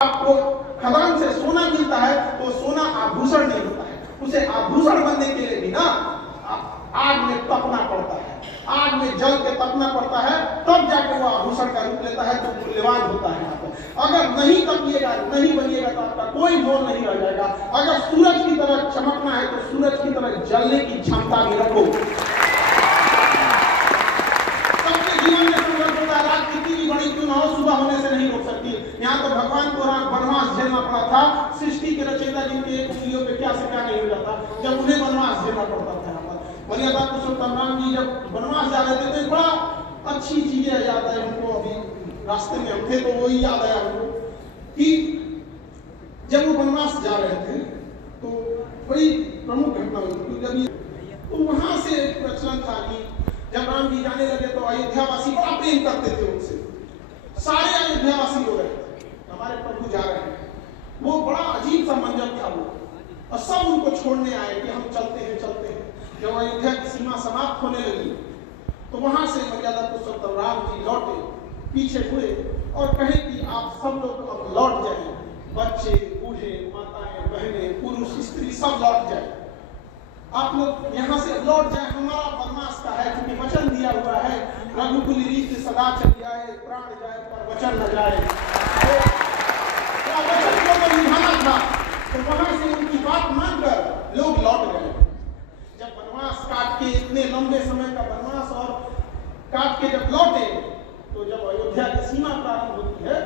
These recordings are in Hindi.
आपको खदान से सोना मिलता है तो सोना आभूषण नहीं होता है, उसे आभूषण बनने के लिए भी ना आग में तपना पड़ता है, आग में जल के तपना पड़ता है, तब जाके वो आभूषण का रूप लेता है तो मूल्यवान होता है। अगर नहीं तपिएगा, नहीं बनिएगा तो आपका कोई मोल नहीं रह जाएगा। अगर सूरज की तरह चमकना है तो सूरज की तरह जलने की क्षमता भी रखो। सबके जीवन में संघर्ष होता है, रात कितनी भी बड़ी क्यों ना हो, सुबह होने से नहीं रोक सकती। यहाँ तो भगवान को वनवास झेलना पड़ा था, सृष्टि के रचयिता जिनके एक उंगलियों पे क्या से क्या नहीं हो जाता, जब उन्हें वनवास झेलना पड़ता था। यहाँ पर मर्यादा पुरुषोत्तम राम जी जब वनवास जा रहे थे तो एक बड़ा अच्छी चीजें याद है हमको। अभी रास्ते में हम थे तो वही याद आया हमको कि जब वो वनवास जा रहे थे तो बड़ी प्रमुख घटना हुई। तो वहां से प्रचलन था कि जब राम जी जाने लगे तो अयोध्यावासी बड़ा प्रेम करते थे उनसे, सारे अयोध्यावासी हो रहे थे, हमारे प्रभु जा रहे हैं। वो बड़ा अजीब सा मंजर था वो, और सब उनको छोड़ने आए कि हम चलते हैं चलते हैं। जब अयोध्या की सीमा समाप्त होने लगी तो वहां से मर्यादा पुरुषोत्तम राम जी लौटे, पीछे हुए और कहे कि आप सब लोग अब लौट जाएं, बच्चे बूढ़े माताएं बहनें पुरुष स्त्री सब लौट जाए, आप लोग यहाँ से लौट जाए, हमारा वनवास का है, क्योंकि वचन दिया हुआ है रघुकुल रीत सदा चल जाए, प्राण जाए पर वचन न जाए। तो वचन को तो निभाना था, तो वहां से उनकी बात मानकर लोग लौट गए। जब वनवास काट के इतने लंबे समय का वनवास और काट के जब लौटे तो जब अयोध्या की सीमा प्रारंभ होती है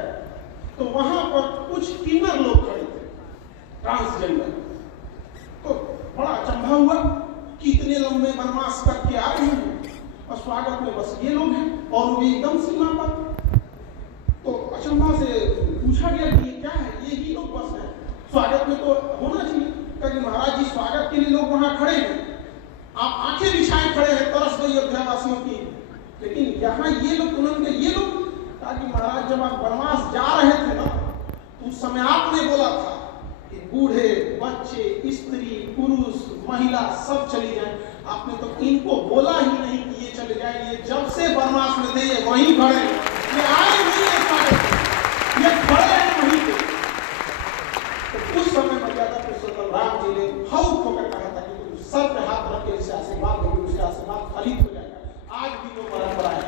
तो वहां पर कुछ किन्नर लोग खड़े थे, ट्रांसजेंडर। तो बड़ा अचंभा हुआ कि इतने लंबे वनवास करके आ रहे हैं और स्वागत में बस ये लोग हैं और वो भी एकदम सीमा पर। तो अचंभा से पूछा गया कि ये क्या है, ये ही लोग बस है, स्वागत में तो होना चाहिए। कहा महाराज जी स्वागत के लिए लोग वहां खड़े हैं, आप आंखें बिछाए खड़े हैं, तरस गई अयोध्यावासियों की, लेकिन यहाँ ये लोग उन्होंने ये लोग कहा कि महाराज जब आप वनवास जा रहे थे ना तो उस समय आपने बोला था कि बूढ़े बच्चे स्त्री पुरुष महिला सब चली जाए, आपने तो इनको बोला ही नहीं कि ये चले जाए। ये जब से वनवास में थे ये वहीं खड़े, ये आए नहीं है सारे, ये खड़े हैं वहीं पे। तो उस समय मर्यादा पुरुषोत्तम राम जी ने भावुक होकर कहा था कि तुम सर पे हाथ रख के इससे आशीर्वाद दोगे, उससे आशीर्वाद फलित हो जाएगा। आज भी वो परंपरा है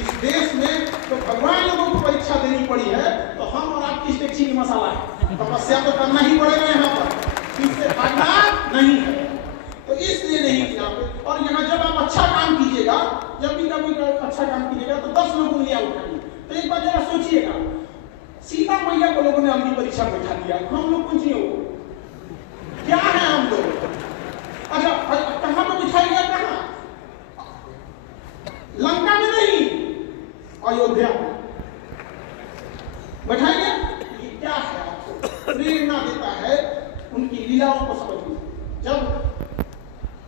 इस देश में। तो भगवान लोगों को परीक्षा देनी पड़ी है तो हम और आप किस टेक्सी की मसाला है, तपस्या तो करना ही पड़ेगा यहाँ पर, इससे भागना नहीं है। तो इसलिए नहीं किया। और यहाँ जब आप अच्छा काम कीजिएगा, जब भी कभी अच्छा काम कीजिएगा तो 10 लोग उंगलियां उठाएंगे। तो एक बार जरा सोचिएगा, सीता मैया को लोगों ने अग्नि परीक्षा में बैठा दिया, हम लोग कुछ नहीं हो, क्या है हम लोग? अच्छा कहाँ पर बिठाएगा, कहाँ? लंका में नहीं, अयोध्या में बैठाएंगे। ये क्या है? आपको प्रेरणा देता है उनकी लीलाओं को समझिए। जब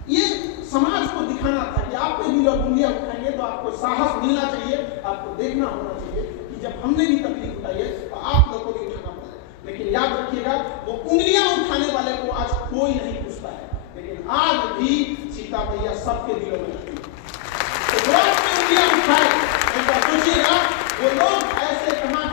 ये समाज को दिखाना था कि आप पे भी लोग उंगलियां उठाएंगे तो आपको साहस मिलना चाहिए, आपको देखना होना चाहिए कि जब हमने भी तकलीफ उठाई है तो आप लोगों को भी उठाना पड़ेगा। लेकिन याद रखिएगा वो उंगलियां उठाने वाले को आज कोई नहीं पूछता है, लेकिन आज भी सीता मैया सबके दिलों में रहती है। तो उंगलियां उठाए, एक बार सोचिएगा वो लोग ऐसे कहाँ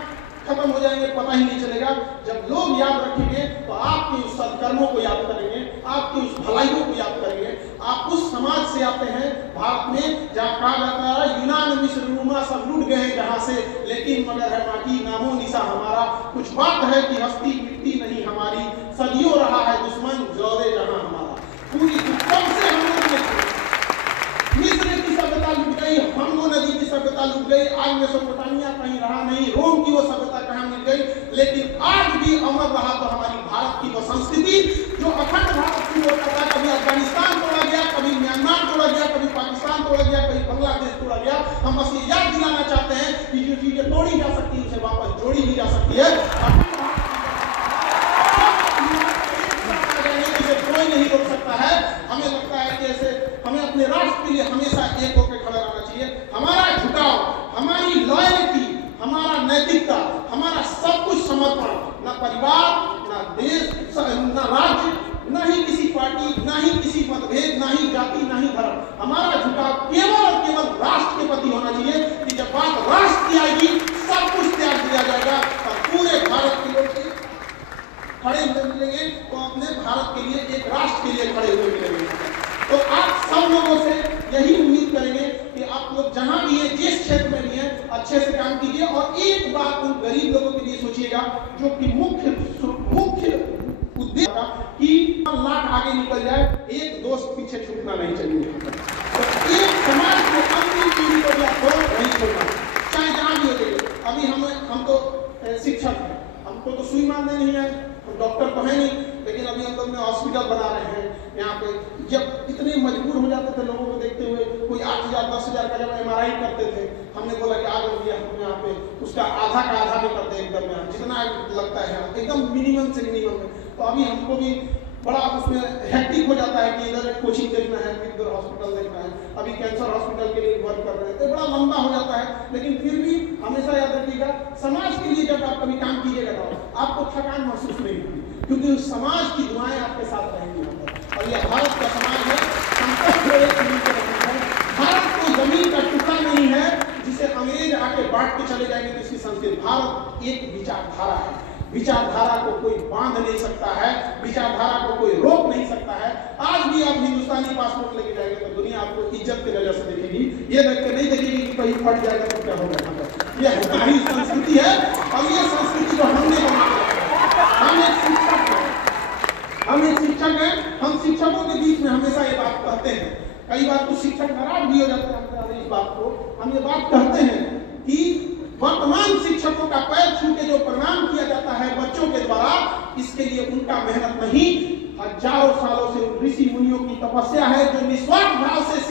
खत्म हो जाएंगे पता ही नहीं चलेगा। जब लोग याद रखेंगे तो आपके उस सत्कर्मों को याद करेंगे, आपकी उस भलाइयों को याद करेंगे। आप उस समाज से आते हैं भारत में जहाँ कहा जाता है यूनान मिस्र रोमा सब लूट गए हैं जहाँ से, लेकिन मगर है बाकी नामो निशा हमारा। कुछ बात है कि हस्ती मिट्टी नहीं हमारी, सदियों रहा है दुश्मन जोरे जहाँ हमारा। पूरी कब से हम लोग मिस्र की सभ्यता लुट गई, हंगो नदी की सभ्यता लुट गई, आज मेसोपोटामिया कहीं रहा नहीं, रोम की वो सभ्यता कहाँ मिल गई, लेकिन आज भी अमर रहा तो हमारी भारत की वो संस्कृति जो अखंड भारत की ओर था। कभी अफगानिस्तान तोड़ा गया, कभी म्यांमार तोड़ा गया, कभी पाकिस्तान तोड़ा गया, कभी बांग्लादेश तोड़ा गया। हम बस ये याद दिलाना चाहते हैं कि जो चीजें तोड़ी जा सकती है उसे वापस जोड़ी भी जा सकती है। कोई नहीं रोक सकता है। हमें लगता है कि ऐसे हमें अपने राष्ट्र के लिए हमेशा एक होकर खड़ा रहना चाहिए। हमारा झुकाव, हमारी लॉयल्टी, हमारा नैतिकता, हमारा सब कुछ समर्पण, ना परिवार, ना देश, ना राज्य, ना ही किसी पार्टी, ना ही किसी मतभेद, ना ही जाति, ना ही धर्म। हमारा झुकाव केवल और केवल राष्ट्र के प्रति होना चाहिए कि जब बात राष्ट्र की आएगी सब कुछ त्याग दिया जाएगा और पूरे भारत के लोग अपने भारत के लिए, एक राष्ट्र के लिए खड़े हुए मिलेंगे। तो आप सब लोगों से यही उम्मीद करेंगे कि आप लोग जहां भी हैं, जिस क्षेत्र में भी हैं, अच्छे से काम कीजिए। और एक बात उन गरीब लोगों के लिए सोचिएगा जो कि मुख्य उद्देश्य था कि लाख आगे निकल जाए, एक दोस्त पीछे छूटना नहीं चाहिए। तो एक समाज को अंतिम पीढ़ी को भी आपको नहीं छोड़ना, चाहे जहां भी हो जाइए। अभी हम तो शिक्षक हैं, हमको तो सुई मारने नहीं आए, डॉक्टर तो है नहीं, लेकिन अभी हम लोग हॉस्पिटल बना रहे हैं यहाँ पे। जब इतने मजबूर हो जाते थे लोगों को देखते हुए, कोई 8,000 10,000 का जब MRI करते थे, हमने बोला कि आ जाइए हम यहाँ पे उसका आधा का आधा भी कर दे, एकदम जितना लगता है एकदम मिनिमम से मिनिमम में। तो अभी हमको भी बड़ा उसमें हेक्टिक हो जाता है कि इधर कोचिंग देखना है, फिर इधर हॉस्पिटल देखना है, अभी कैंसर हॉस्पिटल के लिए वर्क कर रहे हैं, तो बड़ा लंबा हो जाता है। लेकिन फिर भी हमेशा याद रखिएगा, समाज के लिए जब आप कभी काम कीजिएगा तो आपको थकान महसूस नहीं होगी, क्योंकि उस समाज की दुआएं आपके साथ रहेंगी। और यह भारत का समाज है, भारत कोई जमीन का टुकड़ा नहीं है जिसे अंग्रेज आके बांट के चले जाएंगे तो इसकी संस्कृति। भारत एक विचारधारा है, विचारधारा को कोई बांध नहीं सकता है, विचारधारा को कोई रोक नहीं सकता है। आज भी आप हिंदुस्तानी पासपोर्ट लेके जाएंगे तो दुनिया आपको इज्जत की नजर से देखेगी, ये देख के नहीं देखेगी कि कहीं फट जाएगा तो क्या होगा। यह हमारी संस्कृति है और ये संस्कृति को हमने बनाया है। हम एक शिक्षक हैं, हम शिक्षकों के बीच में हमेशा ये बात कहते हैं। कई बार तो शिक्षक नाराज भी हो जाते हैं इस बात को। हम ये बात कहते हैं कि वर्तमान शिक्षकों का पैर छू के जो प्रणाम किया जाता है बच्चों के द्वारा, इसके लिए उनका मेहनत नहीं, हजारों सालों से ऋषि मुनियों की तपस्या है जो निस्वार्थ भाव से